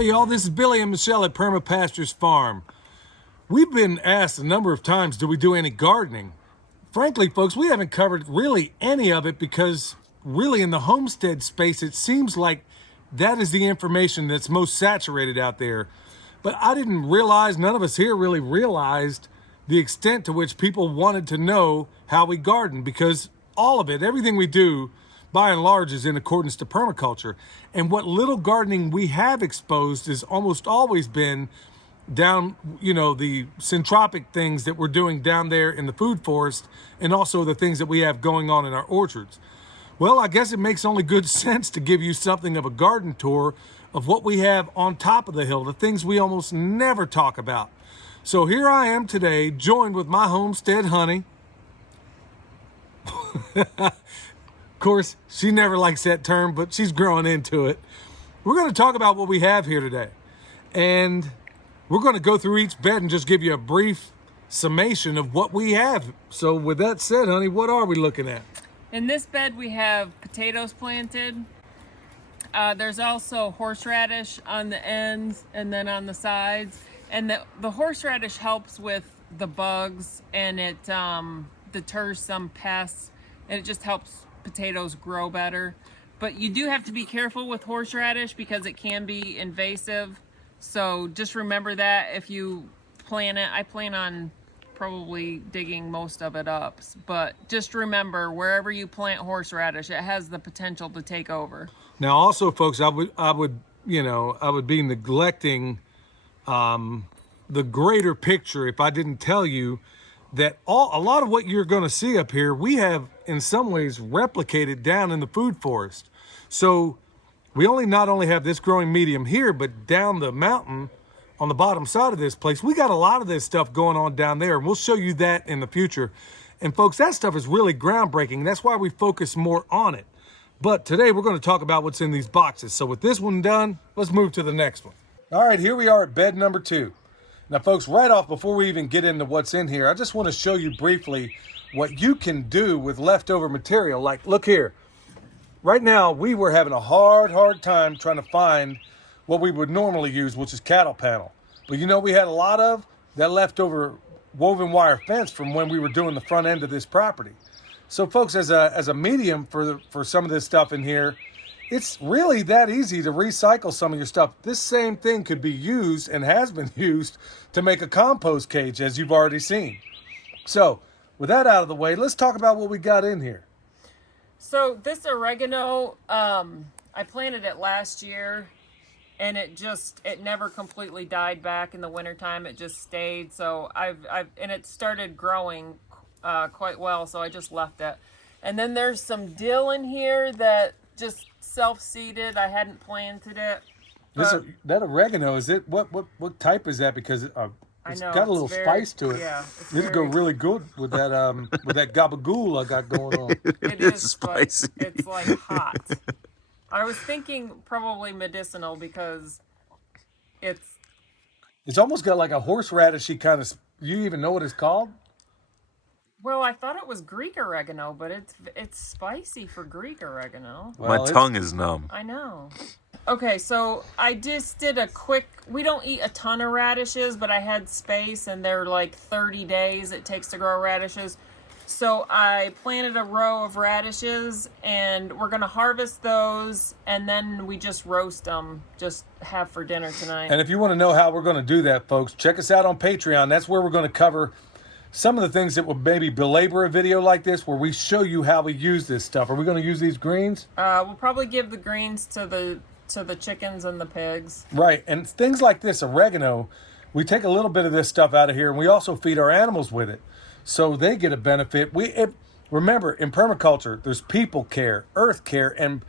Hey y'all, this is Billy and Michelle at Perma Pastures Farm. We've been asked a number of times, do we do any gardening? Frankly, folks, we haven't covered really any of it because really in the homestead space, it seems like that is the information that's most saturated out there. But I didn't realize, none of us here really realized the extent to which people wanted to know how we garden, because all of it, everything we do, by and large, is in accordance to permaculture. And what little gardening we have exposed has almost always been down, the syntropic things that we're doing down there in the food forest, and also the things that we have going on in our orchards. Well, I guess it makes only good sense to give you something of a garden tour of what we have on top of the hill, the things we almost never talk about. So here I am today, joined with my homestead honey. Of course, she never likes that term, but she's growing into it. We're going to talk about what we have here today. And we're going to go through each bed and just give you a brief summation of what we have. So with that said, honey, what are we looking at? In this bed, we have potatoes planted. There's also horseradish on the ends and then on the sides. And the horseradish helps with the bugs, and it deters some pests, and it just helps potatoes grow better. But you do have to be careful with horseradish because it can be invasive. So just remember that if you plant it. I plan on probably digging most of it up, but just remember, wherever you plant horseradish, it has the potential to take over. Now also, folks, I would be neglecting the greater picture if I didn't tell you that a lot of what you're going to see up here, we have in some ways replicated down in the food forest. So we not only have this growing medium here, but down the mountain on the bottom side of this place, we got a lot of this stuff going on down there, and we'll show you that in the future. And folks, that stuff is really groundbreaking. That's why we focus more on it. But today we're going to talk about what's in these boxes. So with this one done, let's move to the next one. All right, here we are at bed number 2. Now, folks, right off, before we even get into what's in here, I just want to show you briefly what you can do with leftover material. Like, look here. Right now, we were having a hard time trying to find what we would normally use, which is cattle panel. But we had a lot of that leftover woven wire fence from when we were doing the front end of this property. So, folks, as a medium for some of this stuff in here, it's really that easy to recycle some of your stuff. This same thing could be used and has been used to make a compost cage, as you've already seen. So with that out of the way, let's talk about what we got in here. So this oregano, I planted it last year, and it never completely died back in the wintertime. It just stayed. So and it started growing quite well, so I just left it. And then there's some dill in here that just self-seeded. I hadn't planted it. That oregano, is it? What type is that? Because it's got a little spice to it. Yeah, it'll go really good with that with that gabagool I got going on. It is spicy. It's like hot. I was thinking probably medicinal because it's almost got like a horseradishy kind of. You even know what it's called? Well, I thought it was Greek oregano, but it's spicy for Greek oregano. Well, my tongue is numb. I know. Okay, so I just did a quick, we don't eat a ton of radishes, but I had space, and they're like 30 days it takes to grow radishes. So I planted a row of radishes, and we're going to harvest those, and then we just roast them, just have for dinner tonight. And if you want to know how we're going to do that, folks, check us out on Patreon. That's where we're going to cover some of the things that will maybe belabor a video like this, where we show you how we use this stuff. Are we going to use these greens? We'll probably give the greens to the chickens and the pigs. Right, and things like this, oregano, we take a little bit of this stuff out of here, and we also feed our animals with it, so they get a benefit. Remember, in permaculture, there's people care, earth care, and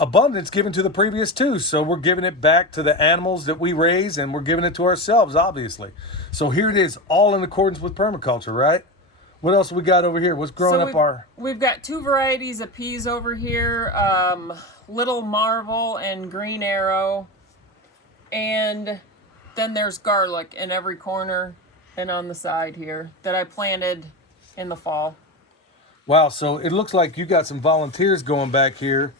abundance given to the previous two. So we're giving it back to the animals that we raise, and we're giving it to ourselves, obviously. So here it is, all in accordance with permaculture, right? What else we got over here? What's growing up our... We've got 2 varieties of peas over here, Little Marvel and Green Arrow. And then there's garlic in every corner and on the side here that I planted in the fall. Wow, so it looks like you got some volunteers going back here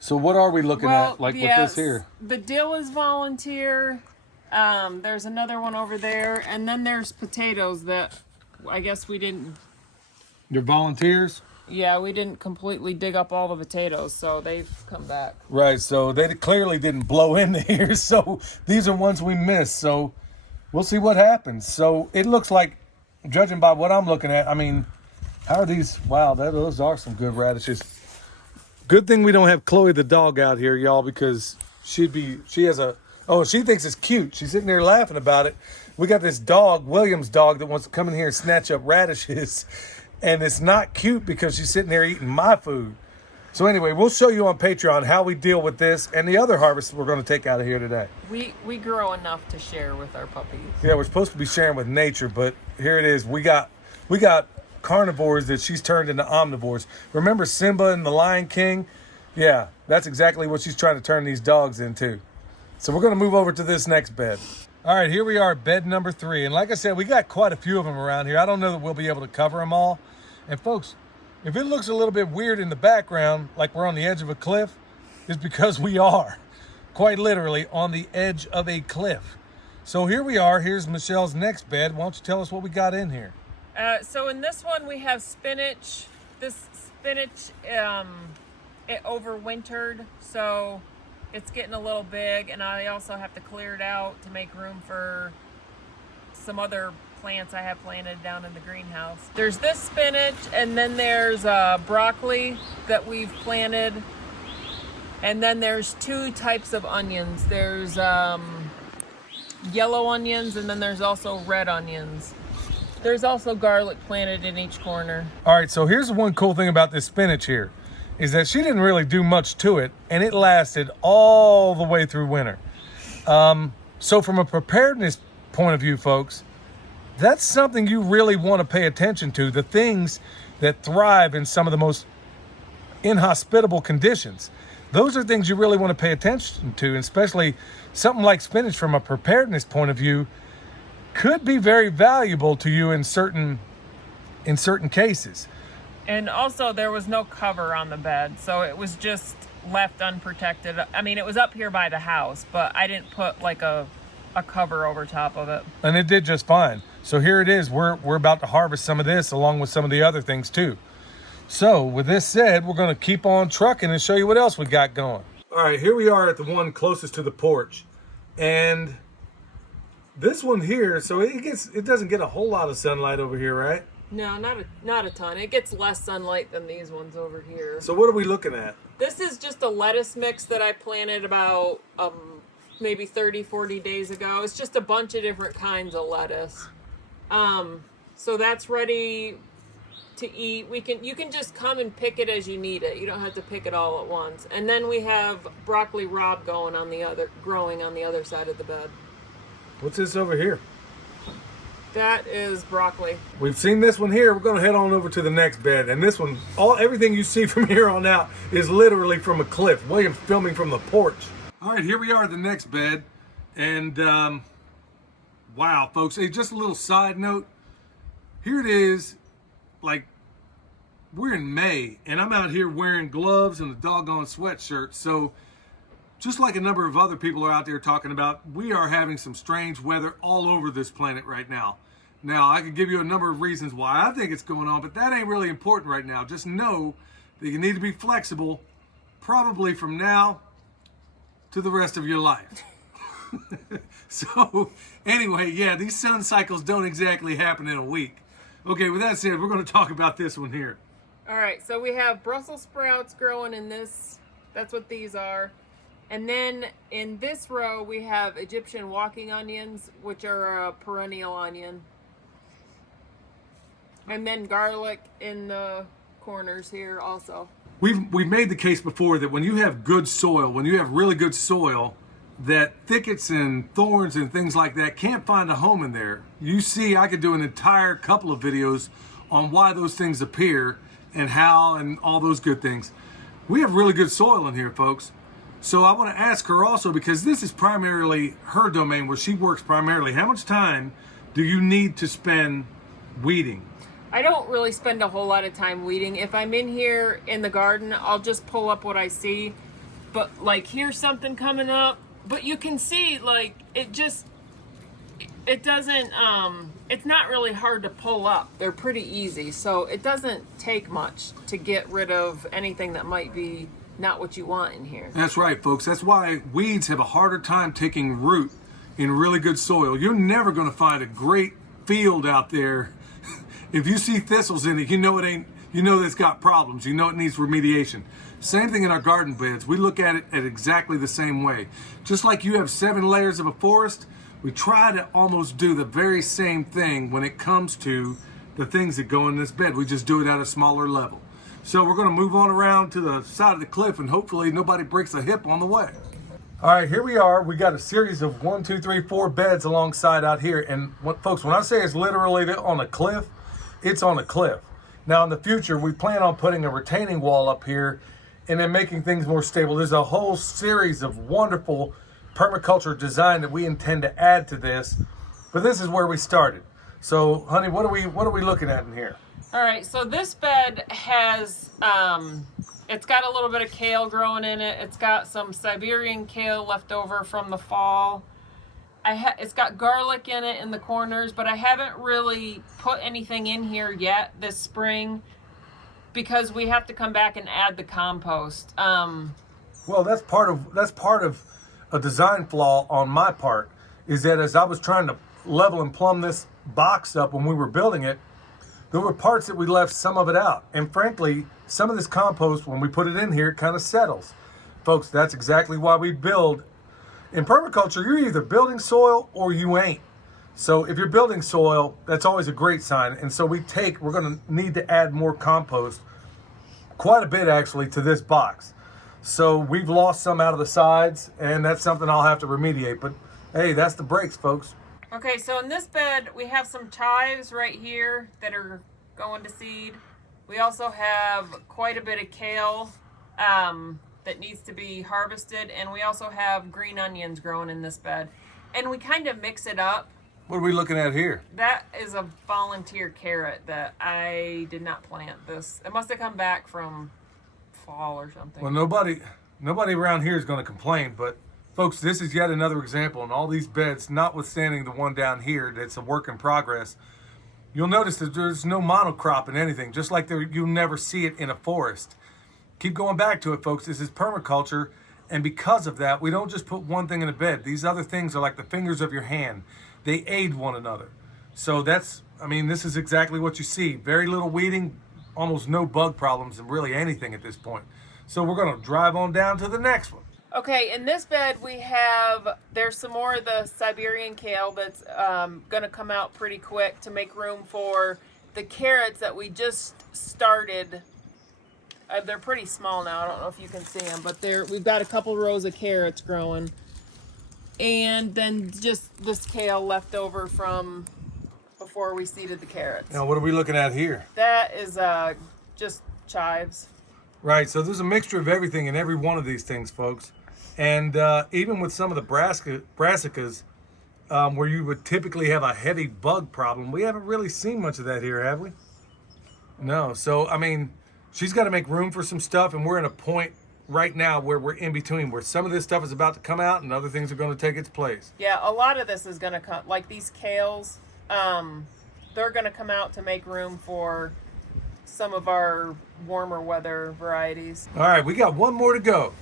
So what are we looking at, like with this here? The dill is volunteer. There's another one over there, and then there's potatoes that I guess we didn't. They're volunteers? Yeah, we didn't completely dig up all the potatoes, so they've come back. Right, so they clearly didn't blow into here, so these are ones we missed. So we'll see what happens. So it looks like, judging by what I'm looking at, I mean, how are these? Wow, those are some good radishes. Good thing we don't have Chloe the dog out here, y'all, because she thinks it's cute. She's sitting there laughing about it. We got this dog, William's dog, that wants to come in here and snatch up radishes. And it's not cute because she's sitting there eating my food. So anyway, we'll show you on Patreon how we deal with this and the other harvests we're going to take out of here today. We grow enough to share with our puppies. Yeah, we're supposed to be sharing with nature, but here it is. We got carnivores that she's turned into omnivores. Remember Simba and the Lion King? Yeah, that's exactly what she's trying to turn these dogs into. So we're going to move over to this next bed. All right, here we are, bed number 3. And like I said, we got quite a few of them around here. I don't know that we'll be able to cover them all. And folks, if it looks a little bit weird in the background, like we're on the edge of a cliff, it's because we are, quite literally, on the edge of a cliff. So here we are. Here's Michelle's next bed. Why don't you tell us what we got in here? So in this one, we have spinach. This spinach, it overwintered, so it's getting a little big, and I also have to clear it out to make room for some other plants I have planted down in the greenhouse. There's this spinach, and then there's broccoli that we've planted, and then there's 2 types of onions. There's yellow onions, and then there's also red onions. There's also garlic planted in each corner. All right, so here's one cool thing about this spinach here, is that she didn't really do much to it, and it lasted all the way through winter. So from a preparedness point of view, folks, that's something you really want to pay attention to, the things that thrive in some of the most inhospitable conditions. Those are things you really want to pay attention to, and especially something like spinach from a preparedness point of view could be very valuable to you in certain cases. And also there was no cover on the bed, so it was just left unprotected. I mean, it was up here by the house, but I didn't put like a cover over top of it. And it did just fine. So here it is. We're about to harvest some of this along with some of the other things too. So with this said, we're going to keep on trucking and show you what else we got going. All right, here we are at the one closest to the porch. And this one here, so it doesn't get a whole lot of sunlight over here, right? No, not a ton. It gets less sunlight than these ones over here. So what are we looking at? This is just a lettuce mix that I planted about maybe 30, 40 days ago. It's just a bunch of different kinds of lettuce. So that's ready to eat. You can just come and pick it as you need it. You don't have to pick it all at once. And then we have broccoli rabe growing on the other side of the bed. What's this over here? That is broccoli. We've seen this one here. We're going to head on over to the next bed. And this one, everything you see from here on out is literally from a cliff. William's filming from the porch. All right, here we are at the next bed. And wow, folks, hey, just a little side note. Here it is, like, we're in May, and I'm out here wearing gloves and a doggone sweatshirt. So just like a number of other people are out there talking about, we are having some strange weather all over this planet right now. Now, I could give you a number of reasons why I think it's going on, but that ain't really important right now. Just know that you need to be flexible, probably from now to the rest of your life. So, anyway, yeah, these sun cycles don't exactly happen in a week. Okay, with that said, we're going to talk about this one here. All right, so we have Brussels sprouts growing in this. That's what these are. And then in this row, we have Egyptian walking onions, which are a perennial onion. And then garlic in the corners here also. We've made the case before that when you have good soil, when you have really good soil, that thickets and thorns and things like that can't find a home in there. You see, I could do an entire couple of videos on why those things appear and how and all those good things. We have really good soil in here, folks. So I want to ask her also, because this is primarily her domain where she works primarily, how much time do you need to spend weeding? I don't really spend a whole lot of time weeding. If I'm in here in the garden, I'll just pull up what I see. but like here's something coming up. But you can see like it doesn't it's not really hard to pull up. They're pretty easy, so it doesn't take much to get rid of anything that might be not what you want in here. That's right, folks. That's why weeds have a harder time taking root in really good soil. You're never going to find a great field out there. If you see thistles in it, you know that it's got problems. You know it needs remediation. Same thing in our garden beds. We look at it at exactly the same way. Just like you have 7 layers of a forest, we try to almost do the very same thing when it comes to the things that go in this bed. We just do it at a smaller level. So we're going to move on around to the side of the cliff, and hopefully nobody breaks a hip on the way. All right, here we are. We got a series of 1, 2, 3, 4 beds alongside out here. And folks, when I say it's literally on a cliff, it's on a cliff. Now in the future, we plan on putting a retaining wall up here and then making things more stable. There's a whole series of wonderful permaculture design that we intend to add to this, but this is where we started. So, honey, what are we looking at in here? All right, so this bed has it's got a little bit of kale growing in it. It's got some Siberian kale left over from the fall. It's got garlic in it in the corners, but I haven't really put anything in here yet this spring because we have to come back and add the compost. Well, that's part of a design flaw on my part, is that as I was trying to level and plumb this box up when we were building it, there were parts that we left some of it out. And frankly, some of this compost, when we put it in here, it kind of settles. Folks, that's exactly why we build. In permaculture, you're either building soil or you ain't. So if you're building soil, that's always a great sign. And so we're going to need to add more compost, quite a bit actually, to this box. So we've lost some out of the sides, and that's something I'll have to remediate. But hey, that's the breaks, folks. Okay, so in this bed, we have some chives right here that are going to seed. We also have quite a bit of kale that needs to be harvested, and we also have green onions growing in this bed. And we kind of mix it up. What are we looking at here? That is a volunteer carrot that I did not plant this. It must have come back from fall or something. Well, nobody around here is going to complain, but folks, this is yet another example in all these beds, notwithstanding the one down here that's a work in progress. You'll notice that there's no monocrop in anything, just like you'll never see it in a forest. Keep going back to it, folks. This is permaculture, and because of that, we don't just put one thing in a bed. These other things are like the fingers of your hand. They aid one another. So this is exactly what you see. Very little weeding, almost no bug problems, and really anything at this point. So we're going to drive on down to the next one. Okay, in this bed there's some more of the Siberian kale that's going to come out pretty quick to make room for the carrots that we just started. They're pretty small now. I don't know if you can see them, but we've got a couple rows of carrots growing. And then just this kale left over from before we seeded the carrots. Now, what are we looking at here? That is just chives. Right, so there's a mixture of everything in every one of these things, folks. And even with some of the brassicas, where you would typically have a heavy bug problem, we haven't really seen much of that here, have we? No, so, she's got to make room for some stuff, and we're in a point right now where we're in between, where some of this stuff is about to come out and other things are going to take its place. Yeah, a lot of this is going to come, like these kales, they're going to come out to make room for some of our warmer weather varieties. All right, we got one more to go.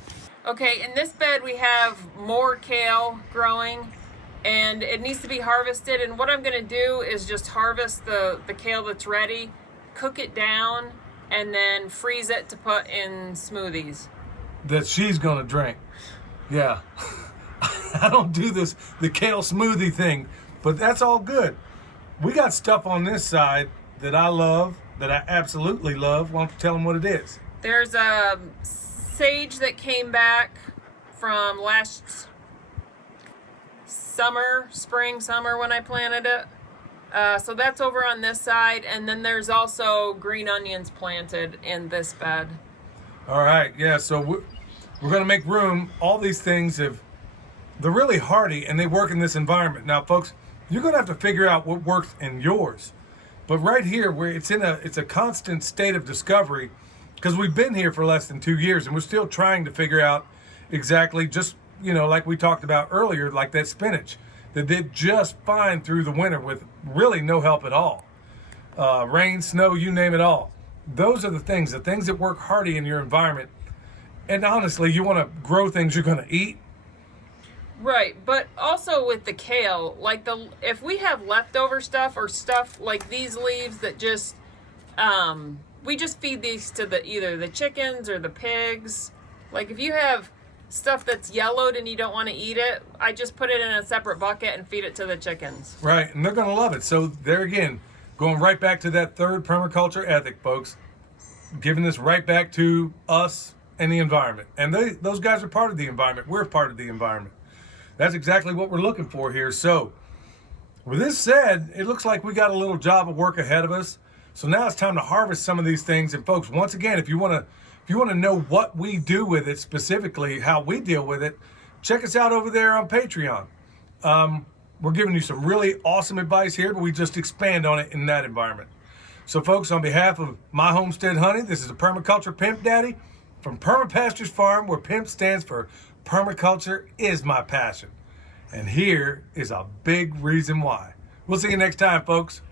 Okay, in this bed we have more kale growing, and it needs to be harvested. And what I'm going to do is just harvest the kale that's ready, cook it down, and then freeze it to put in smoothies. That she's going to drink. Yeah. I don't do the kale smoothie thing, but that's all good. We got stuff on this side that I love, that I absolutely love. Why don't you tell them what it is? There's a sage that came back from last spring, summer when I planted it. So that's over on this side, and then there's also green onions planted in this bed. All right, yeah, so we're going to make room. All these things they're really hardy, and they work in this environment. Now, folks, you're going to have to figure out what works in yours. But right here, where it's a constant state of discovery, because we've been here for less than 2 years, and we're still trying to figure out exactly, just, you know, like we talked about earlier, like that spinach that did just fine through the winter with really no help at all. Rain, snow, you name it all. Those are the things that work hardy in your environment. And honestly, you want to grow things you're going to eat. Right, but also with the kale, like if we have leftover stuff or stuff like these leaves that just we just feed these to either the chickens or the pigs. Like if you have stuff that's yellowed and you don't want to eat it, I just put it in a separate bucket and feed it to the chickens. Right, and they're going to love it. So there again, going right back to that third permaculture ethic, folks, giving this right back to us and the environment. And those guys are part of the environment. We're part of the environment. That's exactly what we're looking for here. So with this said, it looks like we got a little job of work ahead of us. So now it's time to harvest some of these things. And folks, once again, if you want to know what we do with it, specifically how we deal with it, check us out over there on Patreon. We're giving you some really awesome advice here, but we just expand on it in that environment. So folks, on behalf of My Homestead Honey, this is a Permaculture Pimp Daddy from Perma Pastures Farm, where PIMP stands for Permaculture is my passion. And here is a big reason why. We'll see you next time, folks.